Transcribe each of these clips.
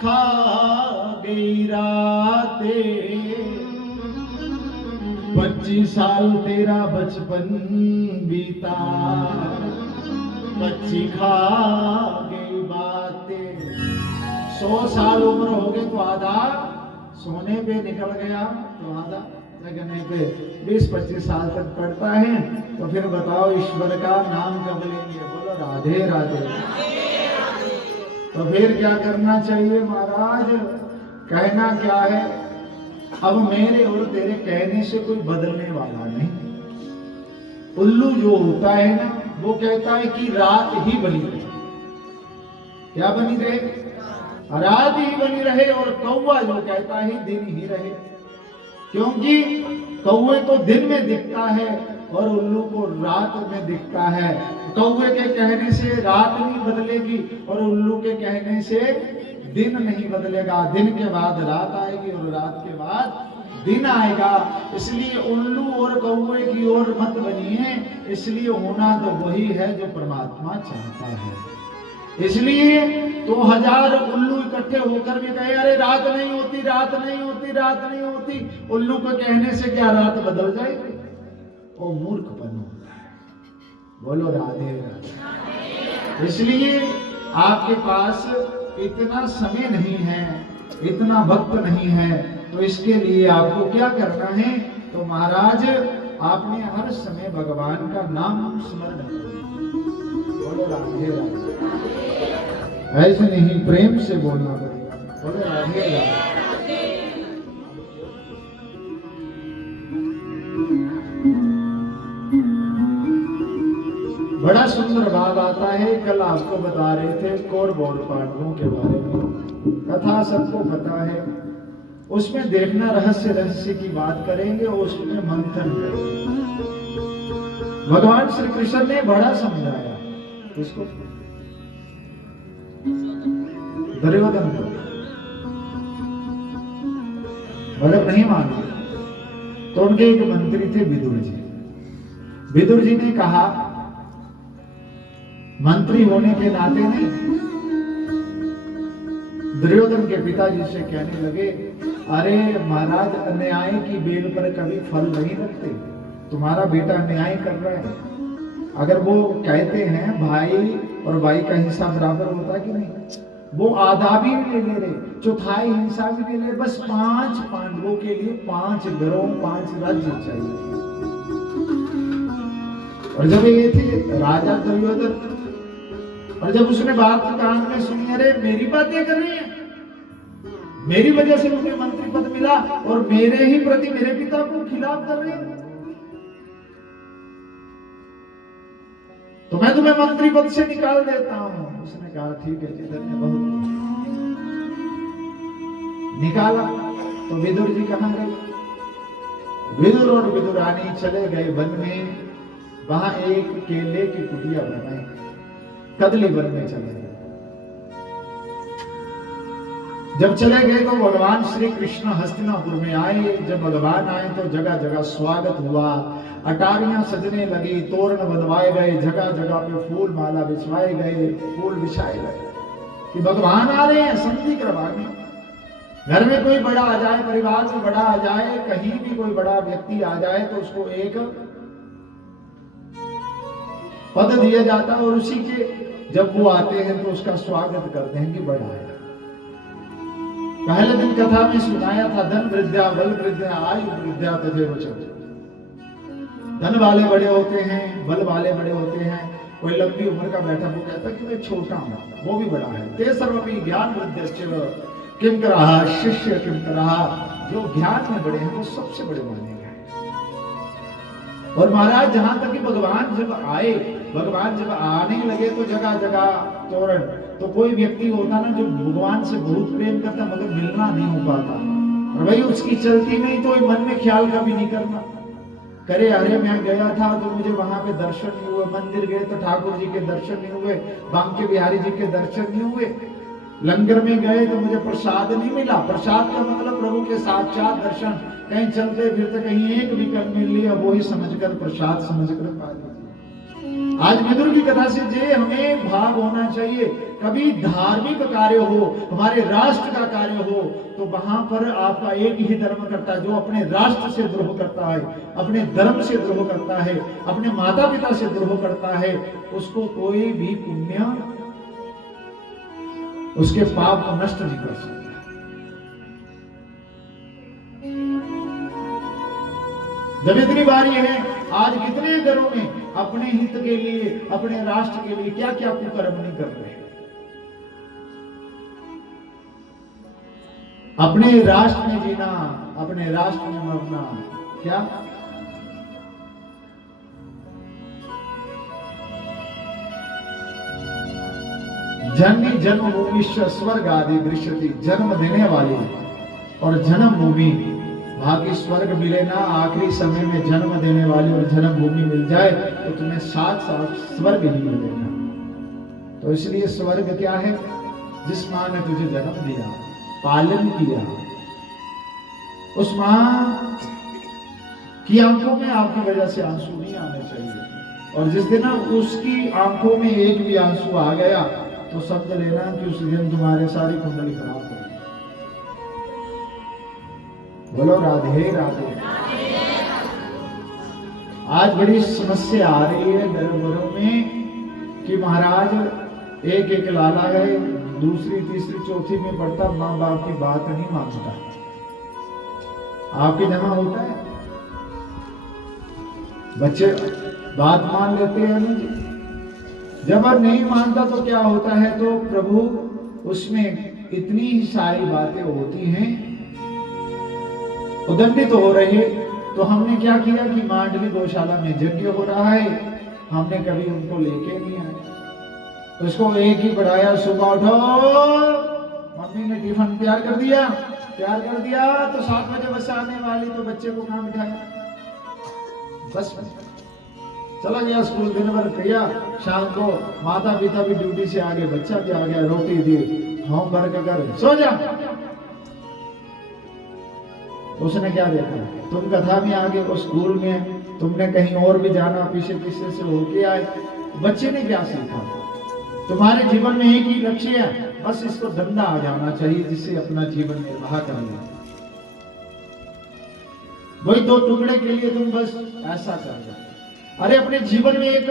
खा गई राते, 25 साल तेरा बचपन बीता, 25 खा गई बातें। 100 साल उम्र हो गए तो आधा सोने पे निकल गया, तो आधा जगने पे 20-25 साल तक पढ़ता है। तो फिर बताओ ईश्वर का नाम कब लेंगे? बोलो राधे राधे। तो फिर क्या करना चाहिए महाराज? कहना क्या है? अब मेरे और तेरे कहने से कोई बदलने वाला नहीं। उल्लू जो होता है ना, वो कहता है कि रात ही बनी रहे। क्या बनी रहे? रात ही बनी रहे। और कौवा जो कहता है दिन ही रहे, क्योंकि कौवे को दिन में दिखता है और उल्लू को रात में दिखता है। कौवे के कहने से रात नहीं बदलेगी और उल्लू के कहने से दिन नहीं बदलेगा। दिन के बाद रात आएगी और रात के बाद दिन आएगा। इसलिए उल्लू और कौवे की ओर मत बनिए, इसलिए होना तो वही है जो परमात्मा चाहता है। इसलिए तो 1000 उल्लू इकट्ठे होकर भी कहे अरे रात नहीं होती, रात नहीं होती, रात नहीं होती। उल्लू को कहने से क्या रात बदल जाएगी? वो मूर्खपन होता है। बोलो राधे राधे। इसलिए आपके पास इतना समय नहीं है, इतना वक्त नहीं है, तो इसके लिए आपको क्या करना है? तो महाराज आपने हर समय भगवान का नाम स्मरण करो। बोलो राधे राधे। ऐसे नहीं, प्रेम से बोलना पड़ेगा। बोलो राधे राधे। बड़ा सुंदर भाव आता है। कल आपको बता रहे थे कौरव और पांडवों के बारे में, कथा सबको पता है। उसमें देखना रहस्य की बात करेंगे और उसमें मंथन करेंगे। भगवान श्री कृष्ण ने बड़ा समझाया किसको? दुर्योधन को। भगत नहीं मानते तो उनके एक मंत्री थे विदुर जी। विदुर जी ने कहा, मंत्री होने के नाते नहीं, दुर्योधन के पिताजी से कहने लगे, अरे महाराज अन्याय की बेल पर कभी फल नहीं रखते। तुम्हारा बेटा अन्याय कर रहा है। अगर वो कहते हैं भाई और भाई का हिस्सा बराबर होता कि नहीं, वो आधा भी नहीं ले रहे, चौथाई हिस्सा भी नहीं ले, बस 5 पांडवों के लिए 5 घरों 5 राज्य चाहिए। और जब ये थे राजा दुर्योधन, और जब उसने बात कान में सुनी, अरे मेरी बातें कर रही है, मेरी वजह से मुझे मंत्री पद मिला और मेरे ही प्रति मेरे पिता को खिलाफ कर रही है, तो मैं तुम्हें मंत्री पद से निकाल देता हूं। उसने कहा ठीक है, जिधर ने बहुत निकाला। तो विदुर जी कहां गए? विदुर और विदुरानी चले गए वन में। वहां एक केले की कुटिया बनाई, कदली वन में चले गए। जब चले गए तो भगवान श्री कृष्ण हस्तिनापुर में आए। जब भगवान आए तो जगह जगह स्वागत हुआ, अटारियां सजने लगी, तोरण बनवाए गए, जगह जगह पे फूल माला बिछवाए गए, फूल बिछाए गए कि भगवान आ रहे हैं संधि करवाने। घर में कोई बड़ा आ जाए, परिवार में बड़ा आ जाए, कहीं भी कोई बड़ा व्यक्ति आ जाए तो उसको एक पद दिया जाता है और उसी के जब वो आते हैं तो उसका स्वागत करते हैं कि बड़ा है। पहले दिन कथा में सुनाया था, धन वृद्धा बल वृद्धा आयु वृद्धा तथैव च। धन वाले बड़े होते हैं, बल वाले बड़े होते हैं। कोई लंबी उम्र का बैठा वो कहता कि मैं छोटा हूं, वो भी बड़ा है। ते सर्वपि ज्ञान वृद्धिश्च किम करहा शिष्य किम करहा। जो ज्ञान में बड़े हैं वो सबसे बड़े माने गए। और महाराज जहां तक कि भगवान जब आए, भगवान जब आने लगे तो जगह जगह तोरण। तो कोई व्यक्ति होता ना जो भगवान से बहुत प्रेम करता मगर मिलना नहीं हो पाता, और भाई उसकी चलती नहीं तो मन में ख्याल कभी नहीं करना, करे अरे मैं गया था तो मुझे वहां पे दर्शन नहीं हुए, मंदिर गए तो ठाकुर जी के दर्शन नहीं हुए, बांके बिहारी जी के दर्शन नहीं हुए, लंगर में गए तो मुझे प्रसाद नहीं मिला। प्रसाद का मतलब प्रभु के साक्षात दर्शन। कहीं चलते फिरते कहीं एक भी कण मिल लिया, वो ही समझकर प्रसाद समझकर पा लीजिए। आज विदुर की कथा से जे हमें भाग होना चाहिए। कभी धार्मिक कार्य हो, हमारे राष्ट्र का कार्य हो, तो वहां पर आपका एक ही धर्म करता है। जो अपने राष्ट्र से द्रोह करता है, अपने धर्म से द्रोह करता है, अपने माता पिता से द्रोह करता है, उसको कोई भी पुण्य उसके पाप को नष्ट नहीं कर सकता। जब इतनी बारी है, आज कितने घरों में अपने हित के लिए, अपने राष्ट्र के लिए क्या क्या कुकर्म नहीं कर रहे। अपने राष्ट्र में जीना, अपने राष्ट्र में मरना, क्या जननी जन्मभूमि स्वर्ग आदि दृश्यति। जन्म देने वाली और जन्मभूमि, भाग्य स्वर्ग मिले ना, आखिरी समय में जन्म देने वाली और जन्मभूमि मिल जाए तो तुम्हें साथ साथ स्वर्ग ही मिलेगा। तो इसलिए स्वर्ग क्या है? जिस मां ने तुझे जन्म दिया, पालन किया, उस मां की आंखों में आपकी वजह से आंसू नहीं आने चाहिए। और जिस दिन उसकी आंखों में एक भी आंसू आ गया तो शब्द लेना कि उस दिन तुम्हारे सारी कुंडली खराब हो। बोलो राधे राधे। आज बड़ी समस्या आ रही है घरों में कि महाराज एक एक लाला गए, दूसरी तीसरी चौथी में पढ़ता, माँ बाप की बात नहीं मानता। आपके जमा होता है, बच्चे बात मान लेते हैं नहीं। जब नहीं मानता तो क्या होता है, तो प्रभु उसमें इतनी ही सारी बातें होती हैं, उदंडित हो रहे। तो हमने क्या किया कि मांडली गौशाला में यज्ञ हो रहा है, हमने कभी उनको लेके नहीं आए। उसको एक ही बढ़ाया, सुबह उठो, मम्मी ने टिफिन तैयार कर दिया तो 7 बजे बस आने वाली, तो बच्चे को कहां बिठाया? बस में चला गया स्कूल, दिन भर किया, शाम को माता पिता भी ड्यूटी से आ गए, बच्चा भी आ गया, रोटी दी, होमवर्क कर, सो जा। उसने क्या देखा? तुम कथा में आ गए, स्कूल में तुमने कहीं और भी जाना, पीछे किसी से होके आए। बच्चे ने क्या सीखा? तुम्हारे जीवन में एक ही लक्ष्य है, बस इसको धंधा आ जाना चाहिए जिससे अपना जीवन निर्वाह कर ले। वही 2 टुकड़े के लिए तुम बस ऐसा कर जाओ। अरे अपने जीवन में एक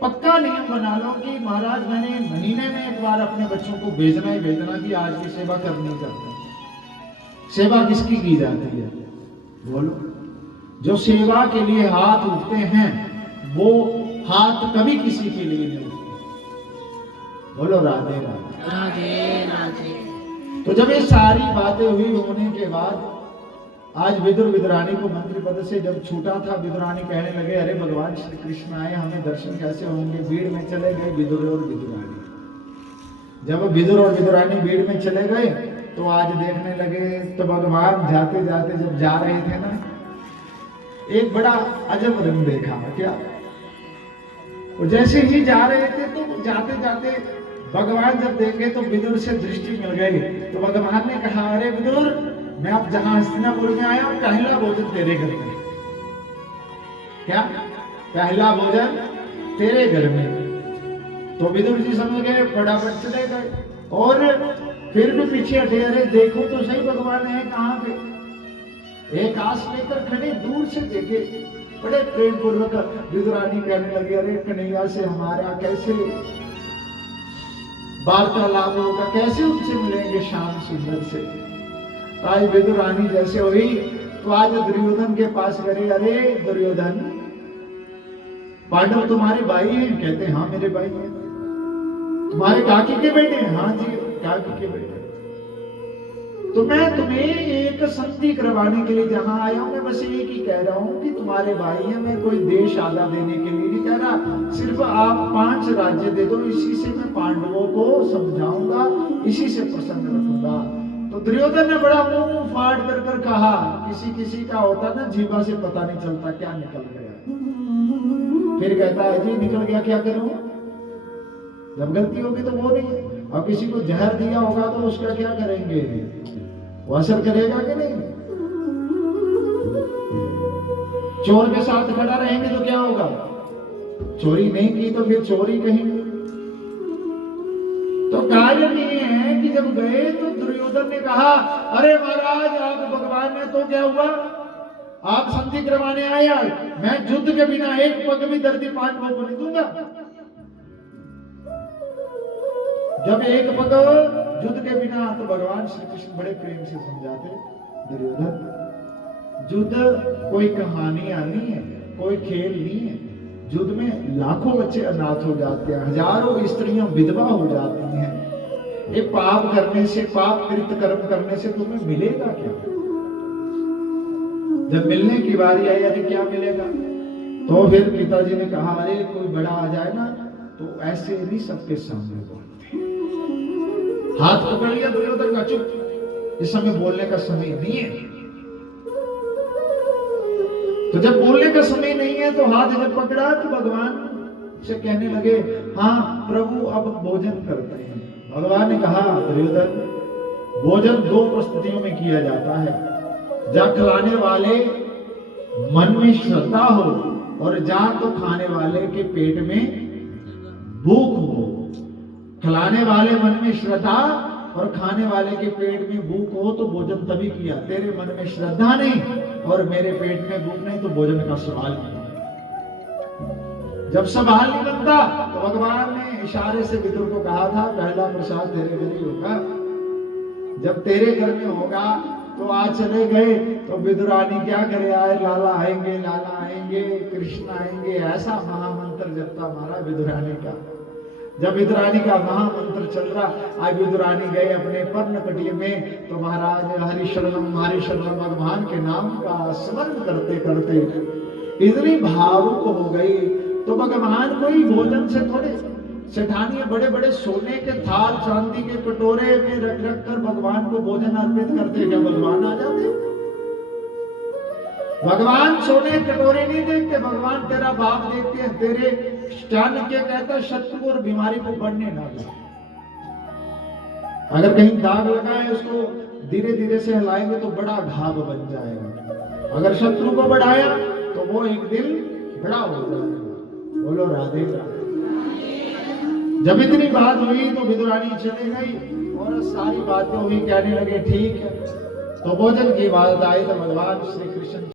पक्का नियम बना लो कि महाराज मैंने महीने में एक बार अपने बच्चों को भेजना ही भेजना कि आज की सेवा करनी करते। सेवा किसकी की जाती है? बोलो। जो सेवा के लिए हाथ उठते हैं वो हाथ कभी किसी के लिए नहीं उठते। बोलो राधे राधे राधे राधे। तो जब ये सारी बातें हुई होने के बाद आज विदुर विदुरानी को मंत्री पद से जब छूटा था, विदुरानी कहने लगे अरे भगवान श्री कृष्ण आए, हमें दर्शन कैसे होंगे? भीड़ में चले गए विदुर और विदुरानी। जब विदुर और विदुरानी भीड़ में चले गए तो आज देखने लगे, तो भगवान जाते जाते जब जा रहे थे ना, एक बड़ा अजब रंग देखा। क्या? वो जैसे ही जा रहे थे तो जाते जाते भगवान जब देखे तो विदुर से दृष्टि मिल गई। तो भगवान ने कहा अरे विदुर, मैं अब जहां हस्तिनापुर में आया हूं, पहला भोजन तेरे घर में। क्या? पहला भोजन तेरे घर में। तो विदुर जी समझ गए, फटाफट चले गए और फिर भी पीछे हटे। अरे देखो तो सही भगवान है कहां पे। एक आस लेकर खड़े, दूर से देखे, बड़े प्रेम पूर्वक विदुरानी कहने लगे अरे कन्हैया से हमारा कैसे वार्तालाप होगा, कैसे उनसे मिलेंगे श्याम सुंदर से। आज विदुरानी जैसे हुई तो आज दुर्योधन के पास गए। अरे दुर्योधन, पांडव तुम्हारे भाई हैं? कहते हाँ मेरे भाई हैं। तुम्हारे काकी के बेटे हैं? हाँ जी काकी के बेटे। तो मैं तुम्हें एक संधि करवाने के लिए जहां आया हूं, मैं बस एक ही कह रहा हूं कि तुम्हारे भाई हैं, मैं कोई देश आधा देने के लिए नहीं कह रहा, सिर्फ आप 5 राज्य दे दो, इसी से मैं पांडवों को समझाऊंगा, इसी से प्रसन्न रखूंगा। तो दुर्योधन ने बड़ा मुंह फाड़ कर कहा, किसी किसी का होता ना जीवा से पता नहीं चलता क्या निकल गया। फिर कहता है जी निकल गया क्या करूं? जब गलती होगी तो वो नहीं है। और किसी को जहर दिया होगा तो उसका क्या करेंगे? वो असर करेगा कि नहीं? चोर के साथ खड़ा रहेंगे तो क्या होगा? चोरी नहीं की तो फिर चोरी कहीं। तो कारण ये है कि जब गए तो दुर्योधन ने कहा, अरे महाराज आप भगवान ने तो क्या हुआ, आप संधि करवाने आए, मैं युद्ध के बिना एक पग भी दर्दी पांडवों को नहीं दूंगा। जब एक पग युद्ध के बिना, तो भगवान श्री कृष्ण बड़े प्रेम से समझाते, दुर्योधन युद्ध कोई कहानियां नहीं है, कोई खेल नहीं है। युद्ध में लाखों बच्चे अनाथ हो जाते हैं, हजारों स्त्रियां विधवा हो जाती हैं। ये पाप करने से, पाप कृत कर्म करने से तुम्हें मिलेगा क्या? जब मिलने की बारी आई, अरे क्या मिलेगा? तो फिर पिताजी ने कहा, अरे कोई बड़ा आ जाए ना तो ऐसे नहीं सबके सामने बोलते। हाथ पकड़ लिया दुर्योधन का, चुप, इस समय बोलने का समय नहीं है। तो जब बोलने का समय नहीं है तो हाथ जब पकड़ा तो भगवान से कहने लगे, हाँ प्रभु अब भोजन करते हैं। भगवान ने कहा, दुर्योधन भोजन दो परिस्थितियों में किया जाता है, जहाँ खिलाने वाले मन में श्रद्धा हो और जहाँ तो खाने वाले के पेट में भूख हो। खिलाने वाले मन में श्रद्धा और खाने वाले के पेट में भूख हो तो भोजन तभी किया। तेरे मन में श्रद्धा नहीं और मेरे पेट में भूख नहीं तो भोजन का सवाल नहीं। जब सवाल नहीं बनता तो भगवान ने इशारे से विदुर को कहा था, पहला प्रसाद तेरे घर ही होगा। जब तेरे घर में होगा तो आज चले गए तो विदुरानी क्या करे, आए लाला आएंगे कृष्ण आएंगे, ऐसा महामंत्र जपता मारा विदुरानी का। जब विदुरानी का महामंत्र चल रहा, आज विदुरानी गए अपने पर्ण कटिय में तो महाराज हरि शरणम भगवान के नाम का स्मरण करते करते इतनी भावुक हो गई। तो भगवान कोई भोजन से थोड़े, सेठानियां बड़े बड़े सोने के थाल चांदी के कटोरे में रख रख कर भगवान को भोजन अर्पित करते, क्या भगवान आ जाते? भगवान सोने कटोरे नहीं देखते, भगवान तेरा भाव देखते हैं। तेरे चाणक्य कहता है शत्रु और बीमारी को बढ़ने ना दे। अगर कहीं दाग लगा है उसको धीरे धीरे से हिलाएंगे तो बड़ा घाव बन जाएगा। अगर शत्रु को बढ़ाया तो वो एक दिन बड़ा हो जाएगा। बोलो राधे राधे। जब इतनी बात हुई तो विदुरानी चली गई और सारी बातें हुई, कहने लगे ठीक है। तो भोजन की बात आई तो भगवान श्री कृष्ण